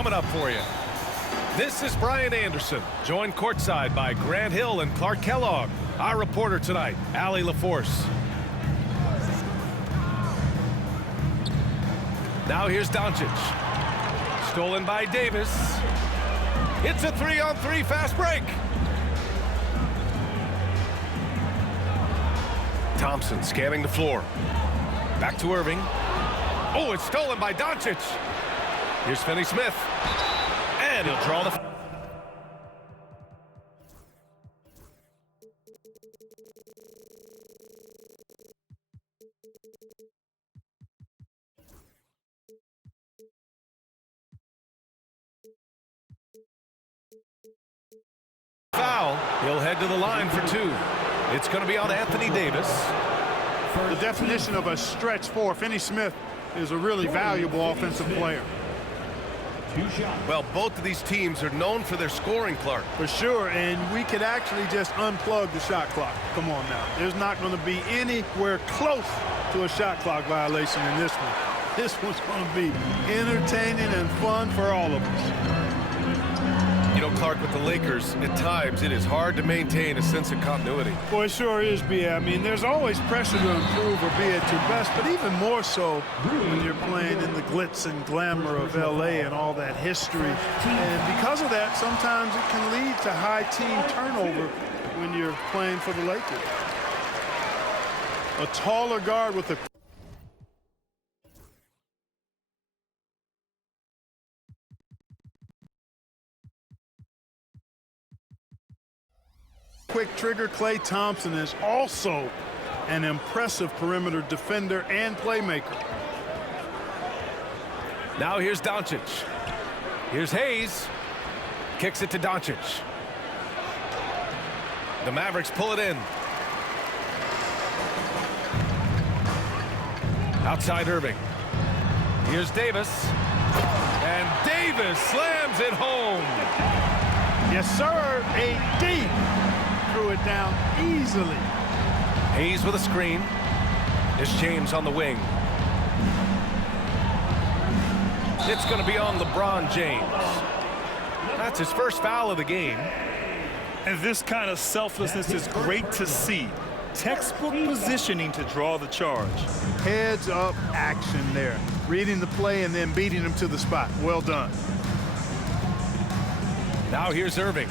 Coming up for you. This is Brian Anderson, joined courtside by Grant Hill and Clark Kellogg. Our reporter tonight, Allie LaForce. Now here's Doncic. Stolen by Davis. It's a 3-on-3 fast break. Thompson scanning the floor. Back to Irving. Oh, it's stolen by Doncic. Here's Finney-Smith. And he'll draw the... foul. He'll head to the line for two. It's going to be on Anthony Davis. The definition of a stretch four. Finney-Smith is a really valuable offensive player. Well, both of these teams are known for their scoring, Clark. For sure, and we could actually just unplug the shot clock. Come on now. There's not going to be anywhere close to a shot clock violation in this one. This one's going to be entertaining and fun for all of us. You know, Clark, with the Lakers, at times it is hard to maintain a sense of continuity. Boy, it sure is, B.A. I mean, there's always pressure to improve or be at your best, but even more so when you're playing in the glitz and glamour of L.A. and all that history. And because of that, sometimes it can lead to high team turnover when you're playing for the Lakers. A taller guard with a quick trigger. Klay Thompson is also an impressive perimeter defender and playmaker. Now here's Doncic. Here's Hayes. Kicks it to Doncic. The Mavericks pull it in. Outside Irving. Here's Davis. And Davis slams it home. Yes, sir. AD. Threw it down easily. Hayes with a screen. There's James on the wing. It's going to be on LeBron James. That's his first foul of the game. And this kind of selflessness is great to see. Textbook positioning to draw the charge. Heads up action there. Reading the play and then beating him to the spot. Well done. Now here's Irving.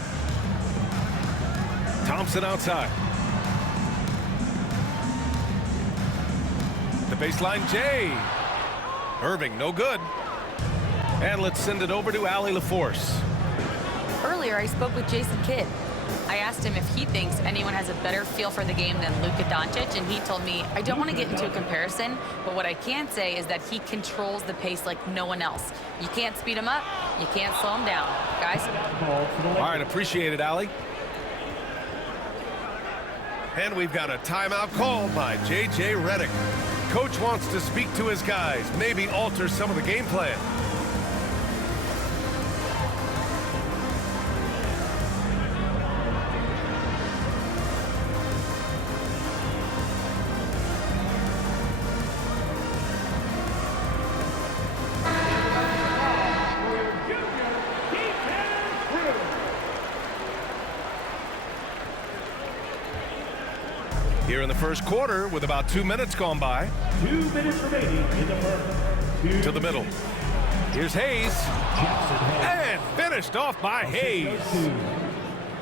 Thompson outside. The baseline, Jay. Irving, no good. And let's send it over to Allie LaForce. Earlier, I spoke with Jason Kidd. I asked him if he thinks anyone has a better feel for the game than LUKA Doncic, and he told me, I don't want to get into a comparison, but what I can say is that he controls the pace like no one else. You can't speed him up, you can't slow him down. Guys? All right, appreciate it, Allie. And we've got a timeout called by J.J. Redick. Coach wants to speak to his guys, maybe alter some of the game plan. Here in the first quarter, with about 2 minutes gone by. 2 minutes remaining in the first. To the middle. Here's Hayes. And finished off by Hayes.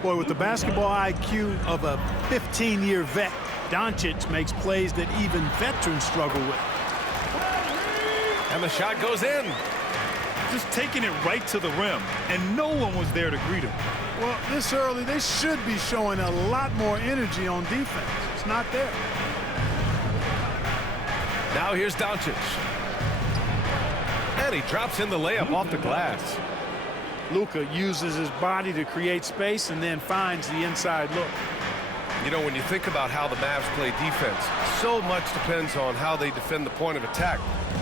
Boy, with the basketball IQ of a 15-year vet, Doncic makes plays that even veterans struggle with. And the shot goes in. Just taking it right to the rim, and no one was there to greet him. Well, this early, they should be showing a lot more energy on defense. It's not there. Now here's Doncic. And he drops in the layup off the glass. LUKA uses his body to create space and then finds the inside look. You know, when you think about how the Mavs play defense, so much depends on how they defend the point of attack.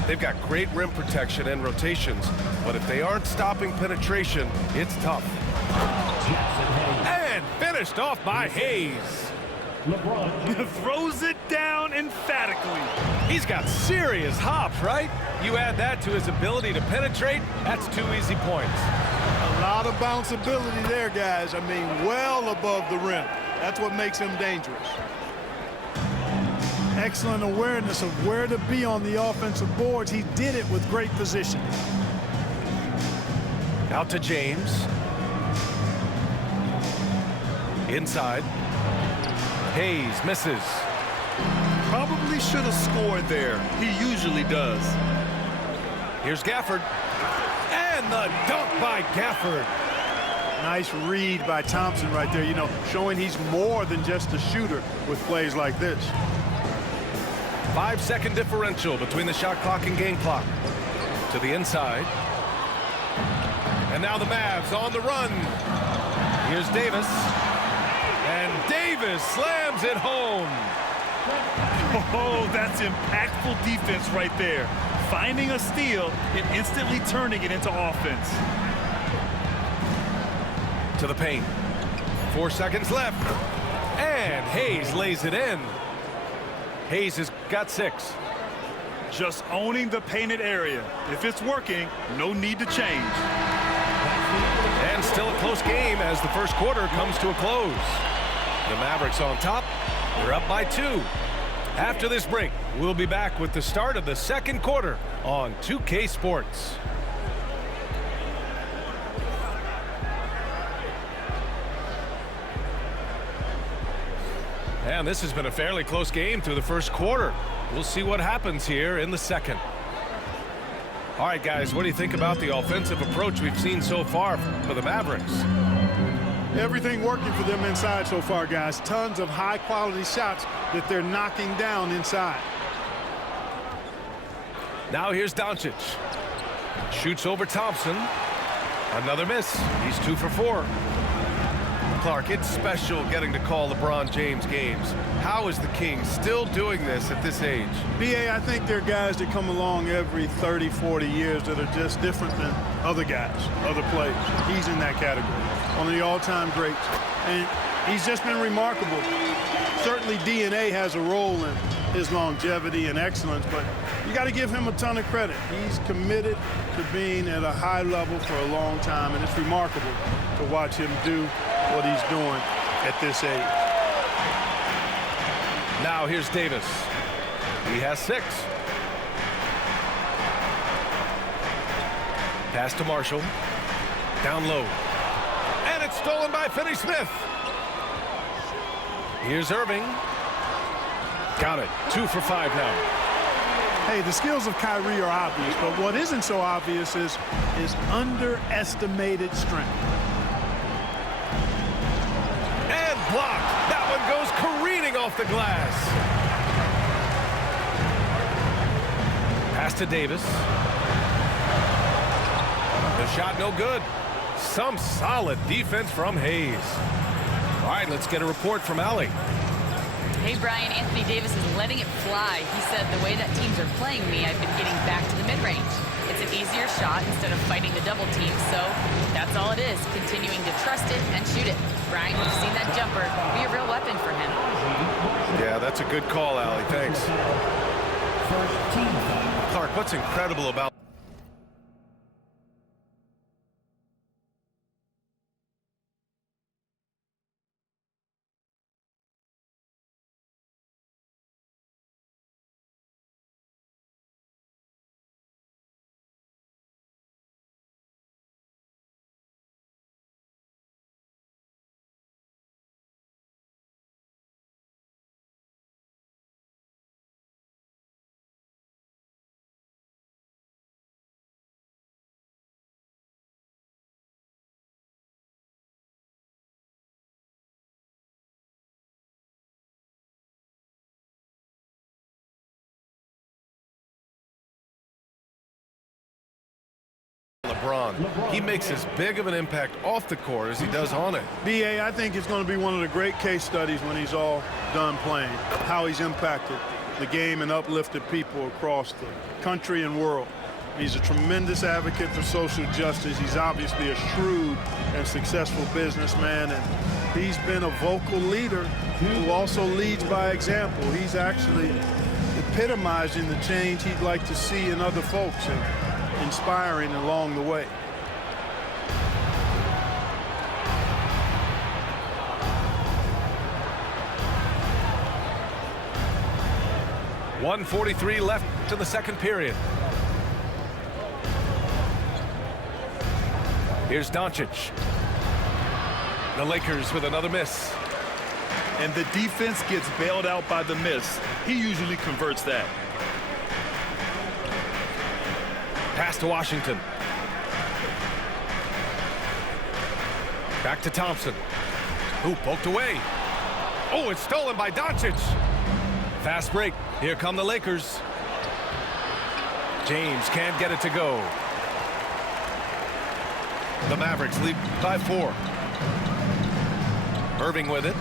They've got great rim protection and rotations, but if they aren't stopping penetration, it's tough. And finished off by Hayes. LeBron. Throws it down emphatically. He's got serious hops, right? You add that to his ability to penetrate, that's 2 easy points. A lot of bounceability there, guys. I mean, well above the rim. That's what makes him dangerous. Excellent awareness of where to be on the offensive boards. He did it with great positioning. Out to James. Inside. Hayes misses. Probably should have scored there. He usually does. Here's Gafford. And the dunk by Gafford. Nice read by Thompson right there, you know, showing he's more than just a shooter with plays like this. 5-second differential between the shot clock and game clock. To the inside. And now the Mavs on the run. Here's Davis. And Davis slams it home. Oh, that's impactful defense right there. Finding a steal and instantly turning it into offense. To the paint. 4 seconds left. And Hayes lays it in. Hayes has got 6. Just owning the painted area. If it's working, no need to change. And still a close game as the first quarter comes to a close. The Mavericks on top. They're up by 2. After this break, we'll be back with the start of the second quarter on 2K Sports. And this has been a fairly close game through the first quarter. We'll see what happens here in the second. All right, guys, what do you think about the offensive approach we've seen so far for the Mavericks? Everything working for them inside so far, guys. Tons of high-quality shots that they're knocking down inside. Now here's Doncic. Shoots over Thompson. Another miss. He's 2 for 4. Clark, it's special getting to call LeBron James games. How is the King still doing this at this age? BA, I think there are guys that come along every 30, 40 years that are just different than other guys, other players. He's in that category, one of the all-time greats. And he's just been remarkable. Certainly DNA has a role in his longevity and excellence, but you got to give him a ton of credit. He's committed to being at a high level for a long time, and it's remarkable to watch him do what he's doing at this age. Now here's Davis. He has 6. Pass to Marshall. Down low. And it's stolen by Finney-Smith. Here's Irving. Got it. 2 for 5 now. Hey, the skills of Kyrie are obvious, but what isn't so obvious is his underestimated strength. And blocked. That one goes careening off the glass. Pass to Davis. The shot no good. Some solid defense from Hayes. All right, let's get a report from Allie. Hey, Brian, Anthony Davis is letting it fly. He said, the way that teams are playing me, I've been getting back to the mid-range. It's an easier shot instead of fighting the double team, so that's all it is, continuing to trust it and shoot it. Brian, we've seen that jumper be a real weapon for him. Yeah, that's a good call, Allie. Thanks. Clark, what's incredible about LeBron? He makes as big of an impact off the court as he does on it. BA, I think it's going to be one of the great case studies when he's all done playing, how he's impacted the game and uplifted people across the country and world. He's a tremendous advocate for social justice. He's obviously a shrewd and successful businessman, and He's been a vocal leader who also leads by example. He's actually epitomizing the change he'd like to see in other folks and inspiring along the way. .143 left to the second period. Here's Doncic. The Lakers with another miss. And the defense gets bailed out by the miss. He usually converts that. Pass to Washington. Back to Thompson. Who poked away. Oh, it's stolen by Doncic. Fast break. Here come the Lakers. James can't get it to go. The Mavericks lead by 4. Irving with it.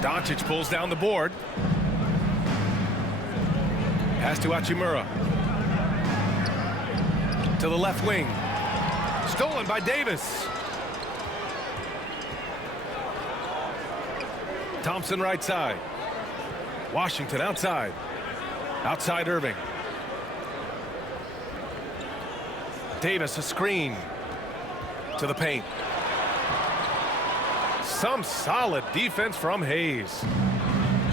Doncic pulls down the board. Pass to Hachimura. To the left wing. Stolen by Davis. Thompson right side. Washington outside. Outside Irving. Davis a screen. To the paint. Some solid defense from Hayes.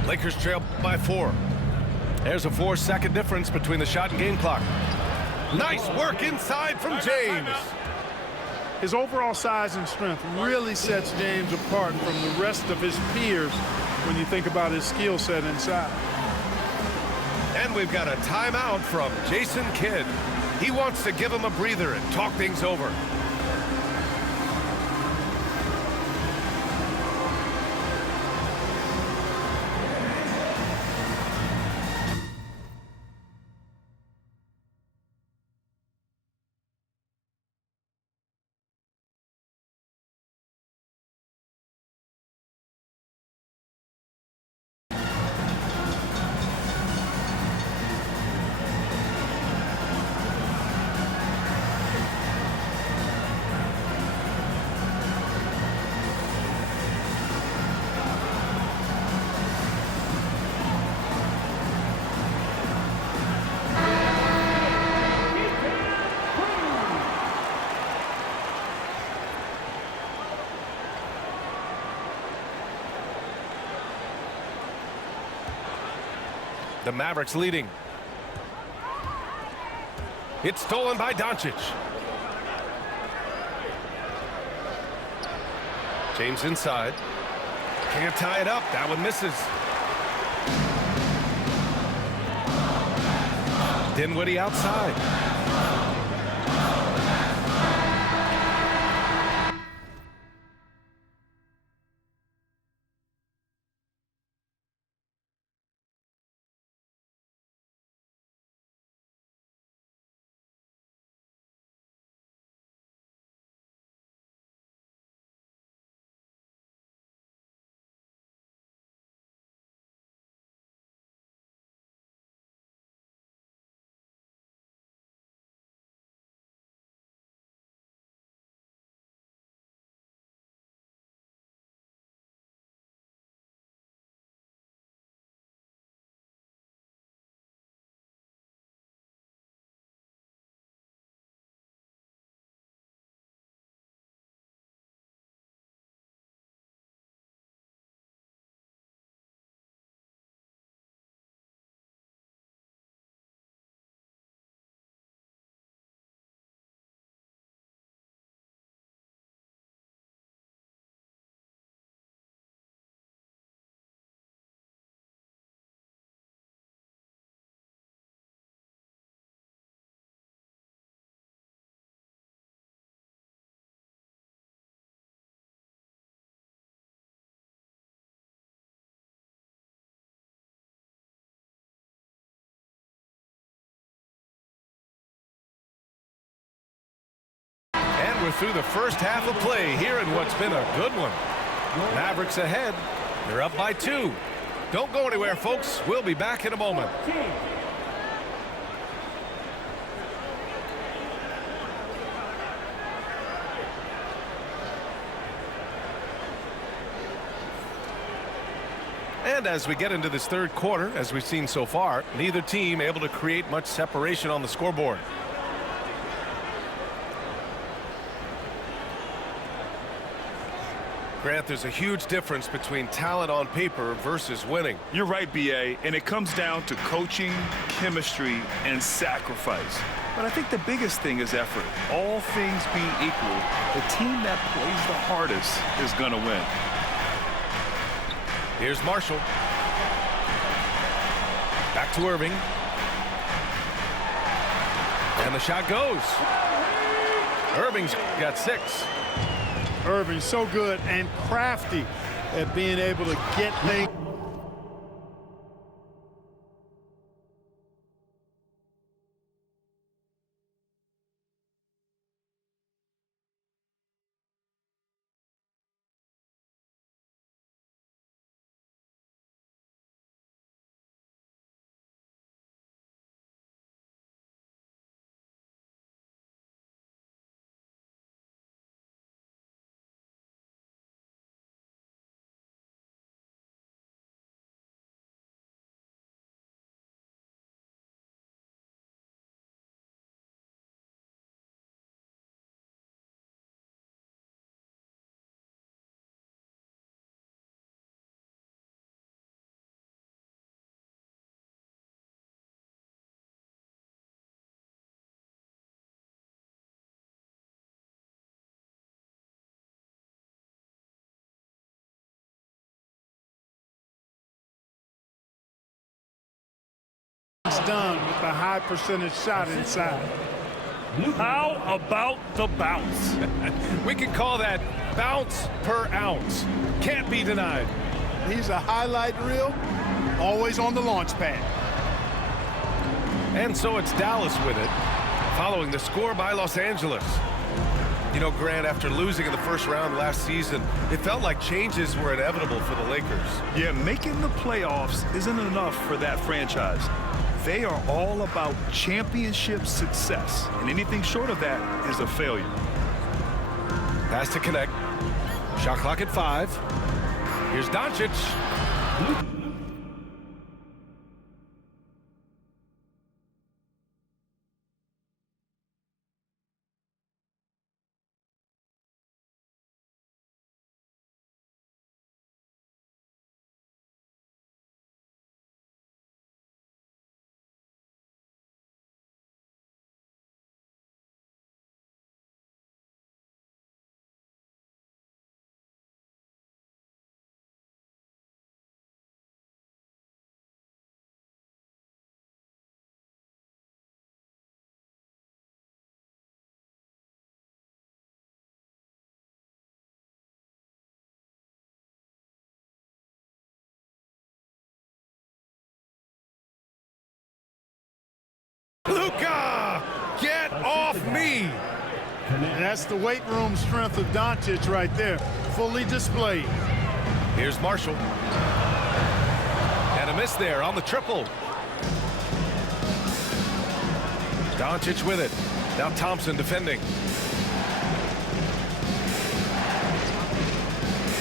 Lakers trail by 4. There's a 4-second difference between the shot and game clock. Nice work inside from James. His overall size and strength really sets James apart from the rest of his peers when you think about his skill set inside. And we've got a timeout from Jason Kidd. He wants to give him a breather and talk things over. The Mavericks leading. It's stolen by Doncic. James inside. Can't tie it up. That one misses. Dinwiddie outside. And we're through the first half of play here in what's been a good one. Mavericks ahead. They're up by 2. Don't go anywhere, folks. We'll be back in a moment. And as we get into this third quarter, as we've seen so far, neither team able to create much separation on the scoreboard. Grant, there's a huge difference between talent on paper versus winning. You're right, B.A., and it comes down to coaching, chemistry, and sacrifice. But I think the biggest thing is effort. All things being equal, the team that plays the hardest is going to win. Here's Marshall. Back to Irving. And the shot goes. Irving's got 6. Irving so good and crafty at being able to get things. Done with a high percentage shot inside. How about the bounce? We can call that bounce per ounce. Can't be denied. He's a highlight reel, always on the launch pad. And so it's Dallas with it, following the score by Los Angeles. You know, Grant, after losing in the first round last season, it felt like changes were inevitable for the Lakers. Yeah, making the playoffs isn't enough for that franchise. They are all about championship success, and anything short of that is a failure. Pass to connect. Shot clock at 5. Here's Doncic. LUKA, get off me! And that's the weight room strength of Doncic right there, fully displayed. Here's Marshall. And a miss there on the triple. Doncic with it. Now Thompson defending.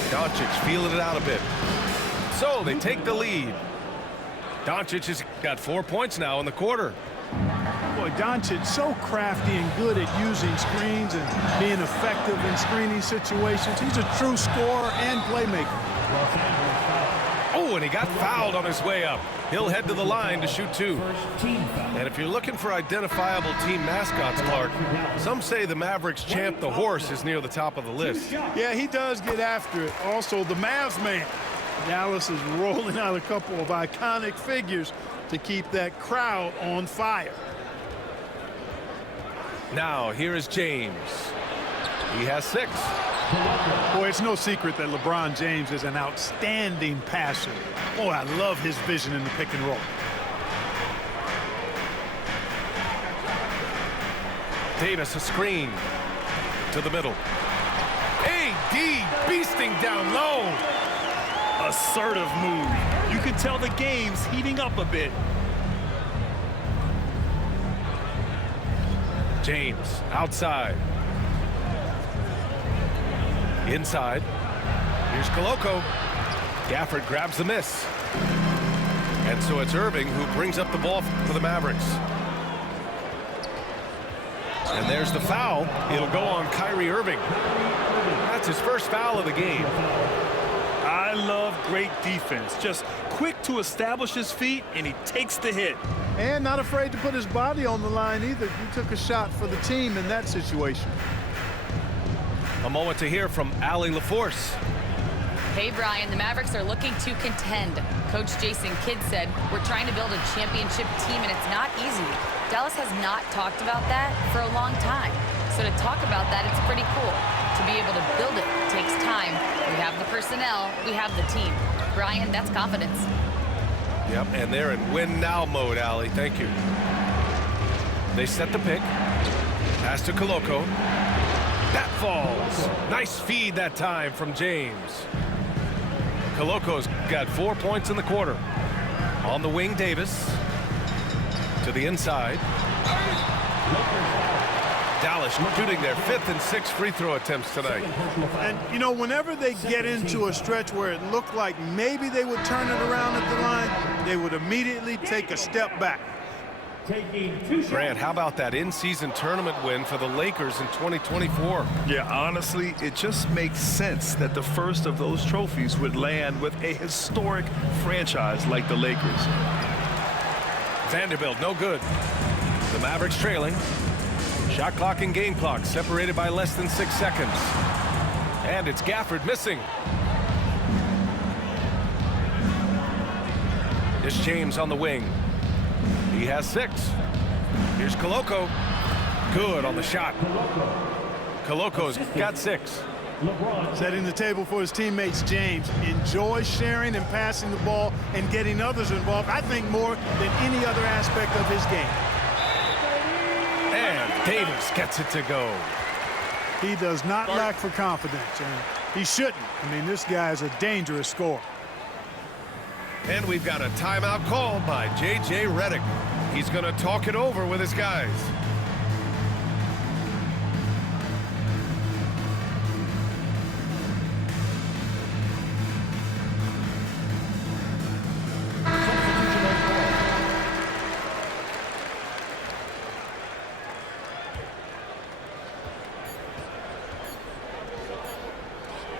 Doncic feeling it out a bit. So they take the lead. Doncic has got 4 points now in the quarter. Boy, Doncic so crafty and good at using screens and being effective in screening situations. He's a true scorer and playmaker. Oh, and he got fouled on his way up. He'll head to the line to shoot 2. And if you're looking for identifiable team mascots, Clark, some say the Mavericks champ, the horse, is near the top of the list. Yeah, he does get after it. Also, the Mavs man. Dallas is rolling out a couple of iconic figures to keep that crowd on fire. Now, here is James. He has 6. Boy, it's no secret that LeBron James is an outstanding passer. Boy, I love his vision in the pick and roll. Davis, a screen to the middle. AD beasting down low. Assertive move. You can tell the game's heating up a bit. James outside. Inside. Here's Koloko. Gafford grabs the miss. And so it's Irving who brings up the ball for the Mavericks. And there's the foul. It'll go on Kyrie Irving. That's his first foul of the game. I love great defense. Just quick to establish his feet, and he takes the hit. And not afraid to put his body on the line either. He took a shot for the team in that situation. A moment to hear from Allie LaForce. Hey, Brian, the Mavericks are looking to contend. Coach Jason Kidd said, we're trying to build a championship team, and it's not easy. Dallas has not talked about that for a long time. So to talk about that, it's pretty cool. To be able to build it takes time. We have the personnel, we have the team. Brian, that's confidence. Yep, and they're in win-now mode, Allie. Thank you. They set the pick. Pass to Koloko. That falls. Nice feed that time from James. Koloko's got 4 points in the quarter. On the wing, Davis. To the inside. Dallas shooting their 5th and 6th free throw attempts tonight. And, you know, whenever they get into a stretch where it looked like maybe they would turn it around at the line, they would immediately take a step back. Grant, how about that in-season tournament win for the Lakers in 2024? Yeah, honestly, it just makes sense that the first of those trophies would land with a historic franchise like the Lakers. Vanderbilt, no good. The Mavericks trailing. Shot clock and game clock separated by less than 6 seconds. And it's Gafford missing. It's James on the wing. He has 6. Here's Koloko. Good on the shot. Koloko's got 6. Setting the table for his teammates, James. Enjoys sharing and passing the ball and getting others involved, I think, more than any other aspect of his game. And Davis gets it to go. He does not lack for confidence, and he shouldn't. I mean, this guy is a dangerous scorer. And we've got a timeout called by J.J. Redick. He's going to talk it over with his guys.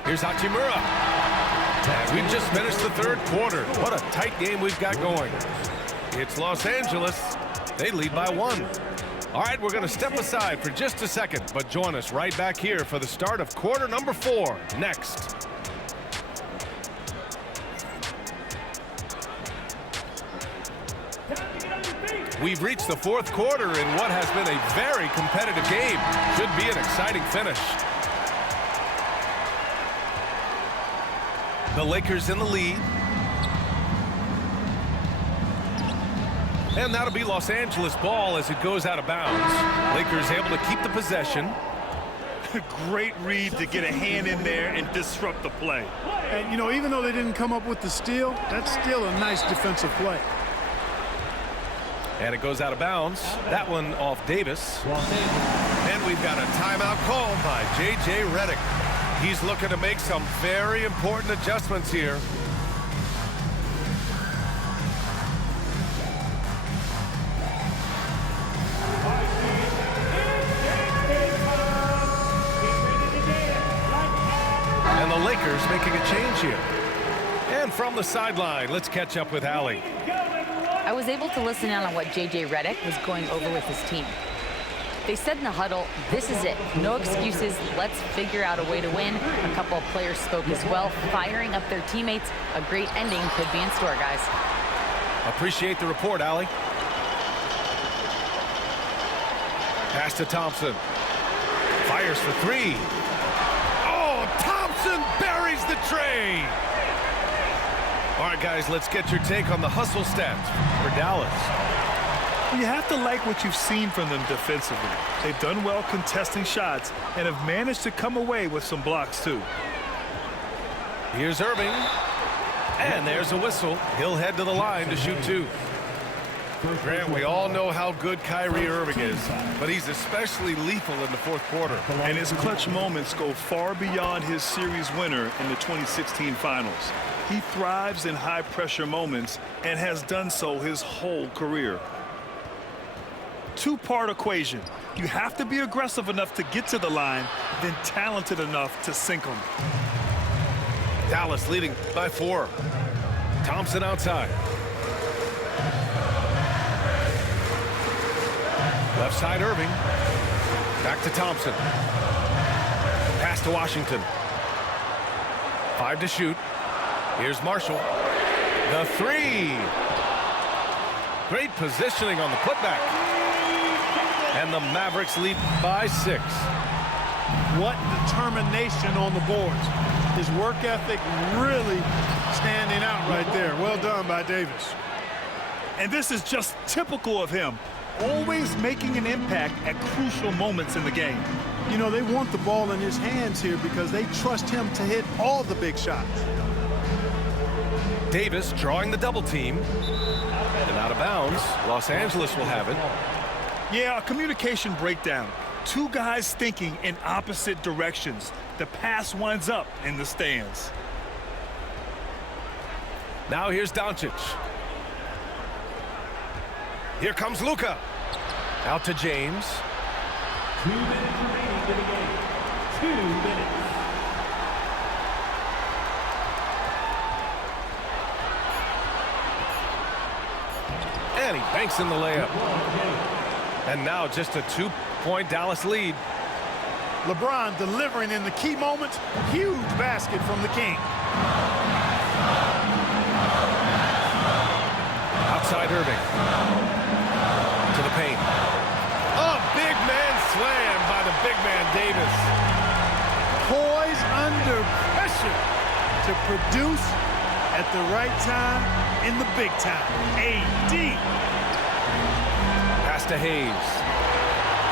Here's Hachimura. And we've just finished the 3rd quarter. What a tight game we've got going. It's Los Angeles. They lead by 1. All right, we're going to step aside for just a second, but join us right back here for the start of quarter number 4 next. We've reached the 4th quarter in what has been a very competitive game. Should be an exciting finish. The Lakers in the lead. And that'll be Los Angeles ball as it goes out of bounds. Lakers able to keep the possession. Great read to get a hand in there and disrupt the play. And, you know, even though they didn't come up with the steal, that's still a nice defensive play. And it goes out of bounds. That one off Davis. And we've got a timeout called by J.J. Redick. He's looking to make some very important adjustments here. And the Lakers making a change here. And from the sideline, let's catch up with Allie. I was able to listen in on what J.J. Redick was going over with his team. They said in the huddle, this is it. No excuses. Let's figure out a way to win. A couple of players spoke as well, firing up their teammates. A great ending could be in store, guys. Appreciate the report, Allie. Pass to Thompson. Fires for 3. Oh, Thompson buries the tray. All right, guys, let's get your take on the hustle stats for Dallas. You have to like what you've seen from them defensively. They've done well contesting shots and have managed to come away with some blocks, too. Here's Irving. And there's a whistle. He'll head to the line to shoot 2. Grant, we all know how good Kyrie Irving is, but he's especially lethal in the 4th quarter. And his clutch moments go far beyond his series winner in the 2016 finals. He thrives in high-pressure moments and has done so his whole career. Two-part equation. You have to be aggressive enough to get to the line, then talented enough to sink them. Dallas leading by 4. Thompson outside. Left side Irving. Back to Thompson. Pass to Washington. 5 to shoot. Here's Marshall. The 3. Great positioning on the putback. And the Mavericks lead by 6. What determination on the boards. His work ethic really standing out right there. Well done by Davis. And this is just typical of him, always making an impact at crucial moments in the game. You know, they want the ball in his hands here because they trust him to hit all the big shots. Davis drawing the double team. And out of bounds. Los Angeles will have it. Yeah, a communication breakdown. Two guys thinking in opposite directions. The pass winds up in the stands. Now here's Doncic. Here comes Luka. Out to James. 2 minutes remaining in the game. 2 minutes. And he banks in the layup. And now just a 2-point Dallas lead. LeBron delivering in the key moments. Huge basket from the King. Outside Irving. To the paint. A big man slam by the big man Davis. Poised under pressure to produce at the right time in the big time. AD. Pass to Hayes.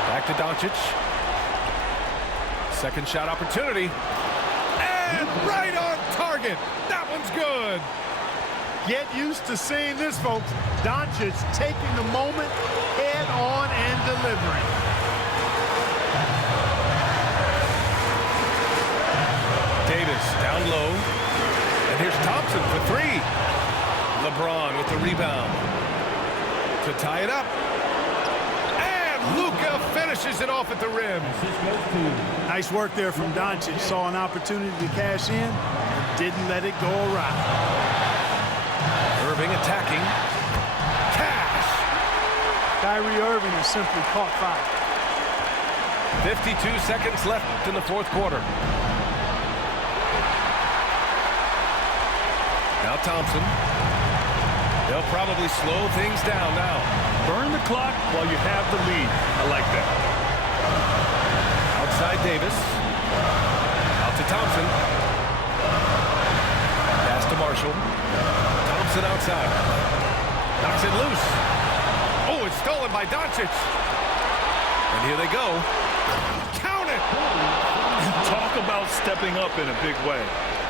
Back to Doncic. Second shot opportunity. And right on target. That one's good. Get used to seeing this, folks. Doncic taking the moment head on and delivering. Davis down low. And here's Thompson for 3. LeBron with the rebound. To tie it up. And Luka finishes it off at the rim. Nice work there from Doncic. Saw an opportunity to cash in and didn't let it go awry. Irving attacking. Cash. Kyrie Irving has simply caught fire. 52 seconds left in the fourth quarter. Now Thompson. They'll probably slow things down now. Burn the clock while you have the lead. I like that. Outside Davis. Out to Thompson. Pass to Marshall. Thompson outside. Knocks it loose. Oh, it's stolen by Doncic. And here they go. Count it! Talk about stepping up in a big way.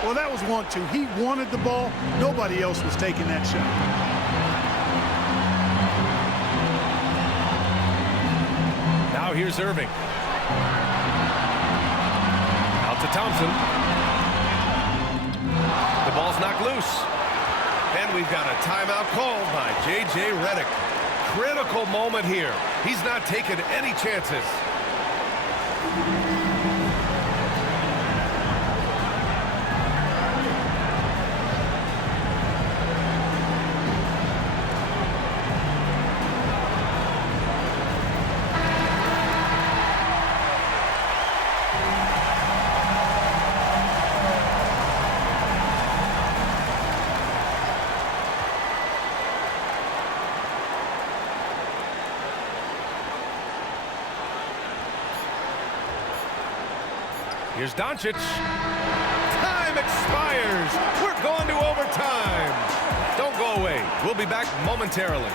Well, that was 1-2. He wanted the ball. Nobody else was taking that shot. Now here's Irving. Out to Thompson. The ball's knocked loose. And we've got a timeout called by J.J. Redick. Critical moment here. He's not taking any chances. Here's Doncic. Time expires. We're going to overtime. Don't go away. We'll be back momentarily.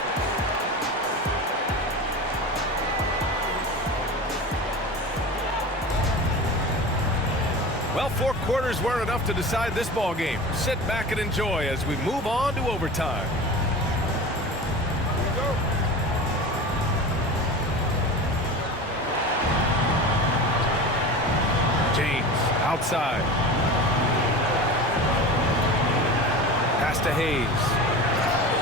Well, 4 quarters weren't enough to decide this ball game. Sit back and enjoy as we move on to overtime. Outside. Pass to Hayes.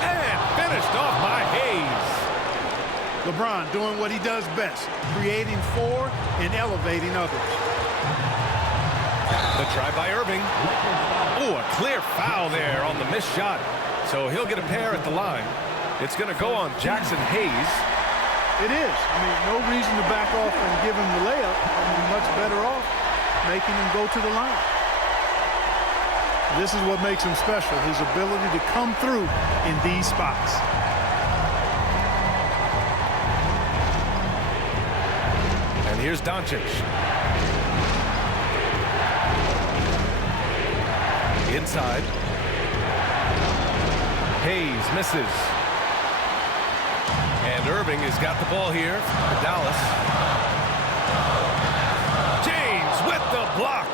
And finished off by Hayes. LeBron doing what he does best, creating for and elevating others. The try by Irving. Oh, a clear foul there on the missed shot. So he'll get a pair at the line. It's going to go on Jackson Hayes. It is. I mean, no reason to back off and give him the layup. I mean, much better off making him go to the line. This is what makes him special, his ability to come through in these spots. And here's Doncic. Inside. Hayes misses. And Irving has got the ball here for Dallas. James with the block.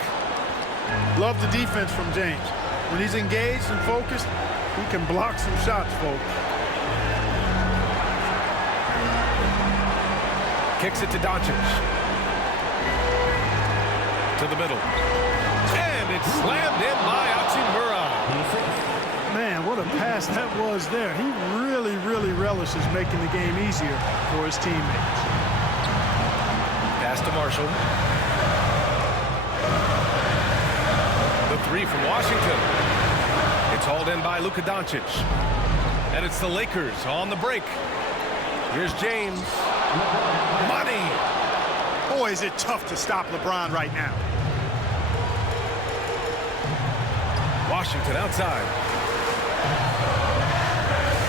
Love the defense from James. When he's engaged and focused, he can block some shots, folks. Kicks it to Doncic. To the middle. And it's slammed in by Hachimura. Man, what a pass that was there. He really relishes making the game easier for his teammates. Pass to Marshall. The three from Washington. It's hauled in by Luka Doncic. And it's the Lakers on the break. Here's James. Money. Boy, is it tough to stop LeBron right now. Washington outside.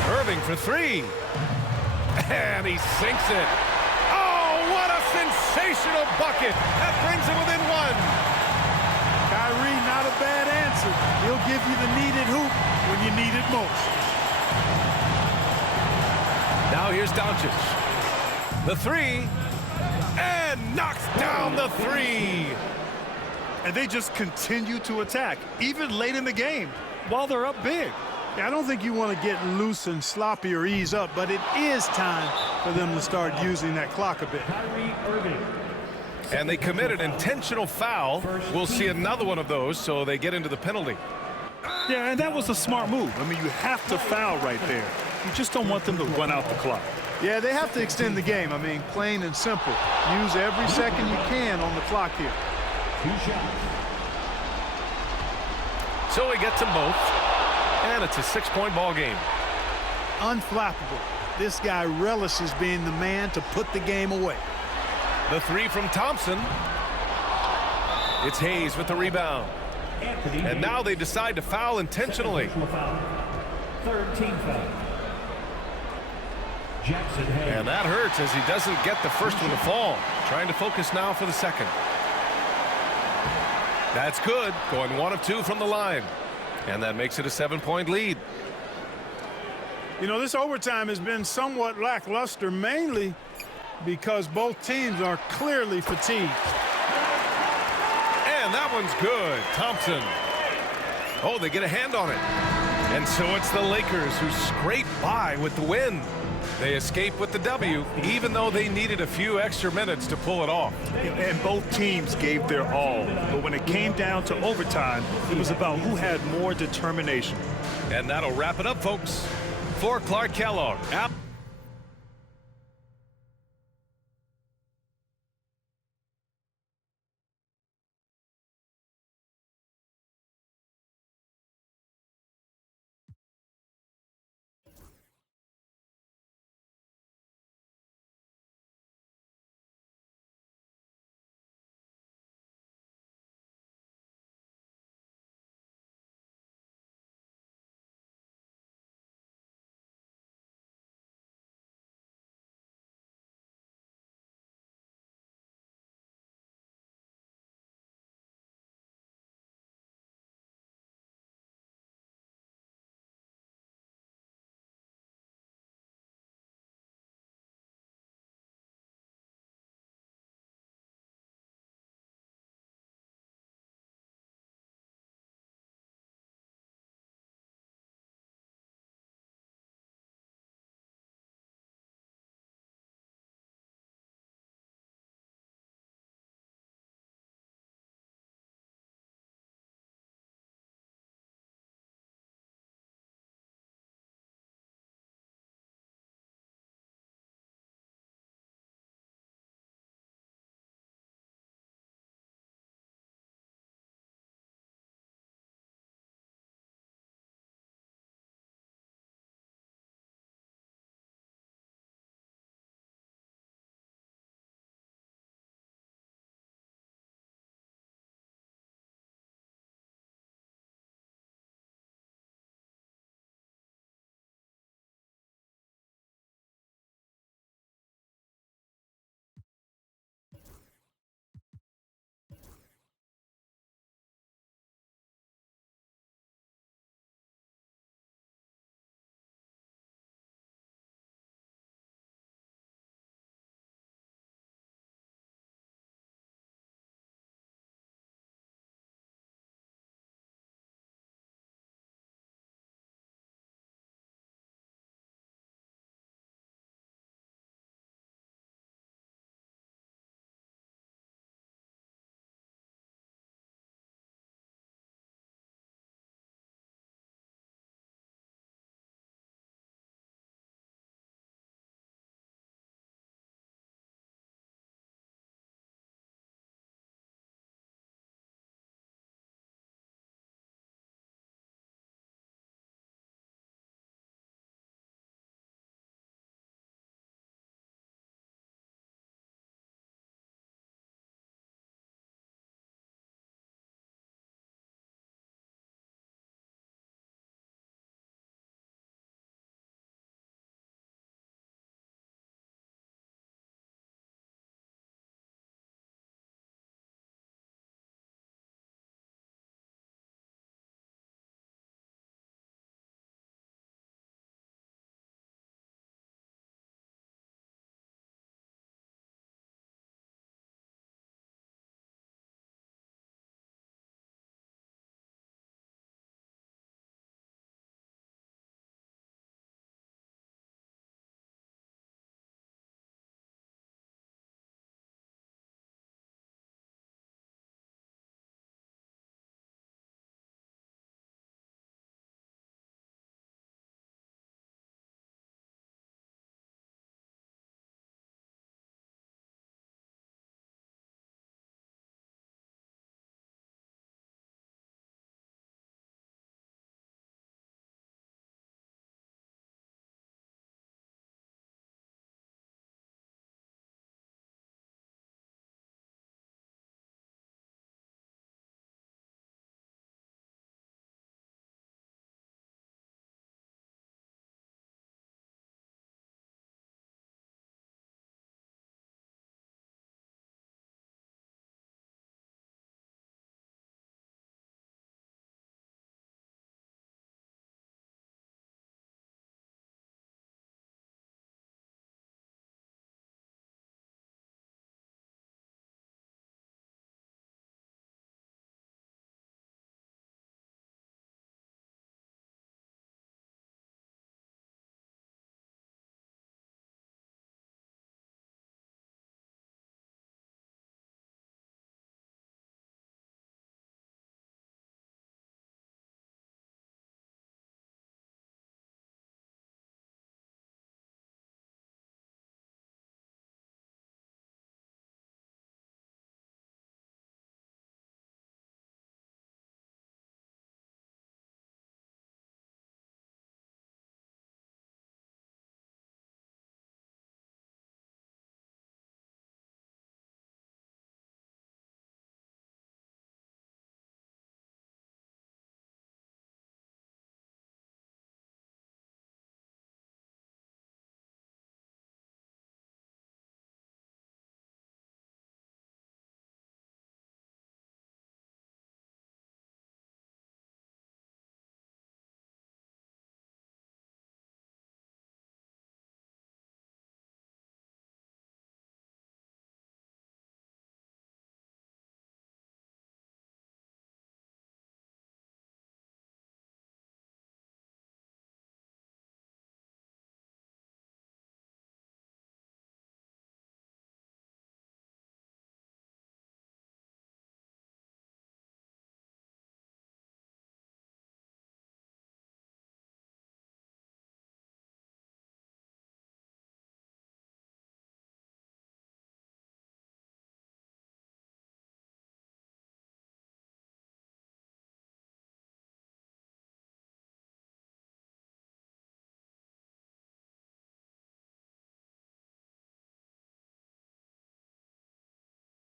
Irving for three. And he sinks it. Oh, what a sensational bucket. That brings him within one. Kyrie, not a bad answer. He'll give you the needed hoop when you need it most. Now here's Doncic. The three. And knocks down the three. And they just continue to attack, even late in the game, while they're up big. I don't think you want to get loose and sloppy or ease up, but it is time for them to start using that clock a bit. Kyrie Irving. And they committed intentional foul. We'll see another one of those, so they get into the penalty. Yeah, and that was a smart move. I mean, you have to foul right there. You just don't want them to run out the clock. Yeah, they have to extend the game. I mean, plain and simple. Use every second you can on the clock here. 2 shots. So he gets them both. And it's a 6-point ball game. Unflappable. This guy relishes being the man to put the game away. The three from Thompson. It's Hayes with the rebound. And now they decide to foul intentionally. Third team foul. Jackson Hayes. And that hurts as he doesn't get the first one to fall. Trying to focus now for the second. That's good. Going 1 of 2 from the line. And that makes it a 7-point lead. You know, this overtime has been somewhat lackluster, mainly because both teams are clearly fatigued. And that one's good. Thompson. Oh, they get a hand on it. And so it's the Lakers who scrape by with the win. They escape with the W, even though they needed a few extra minutes to pull it off. And both teams gave their all. But when it came down to overtime, it was about who had more determination. And that'll wrap it up, folks. For Clark Kellogg.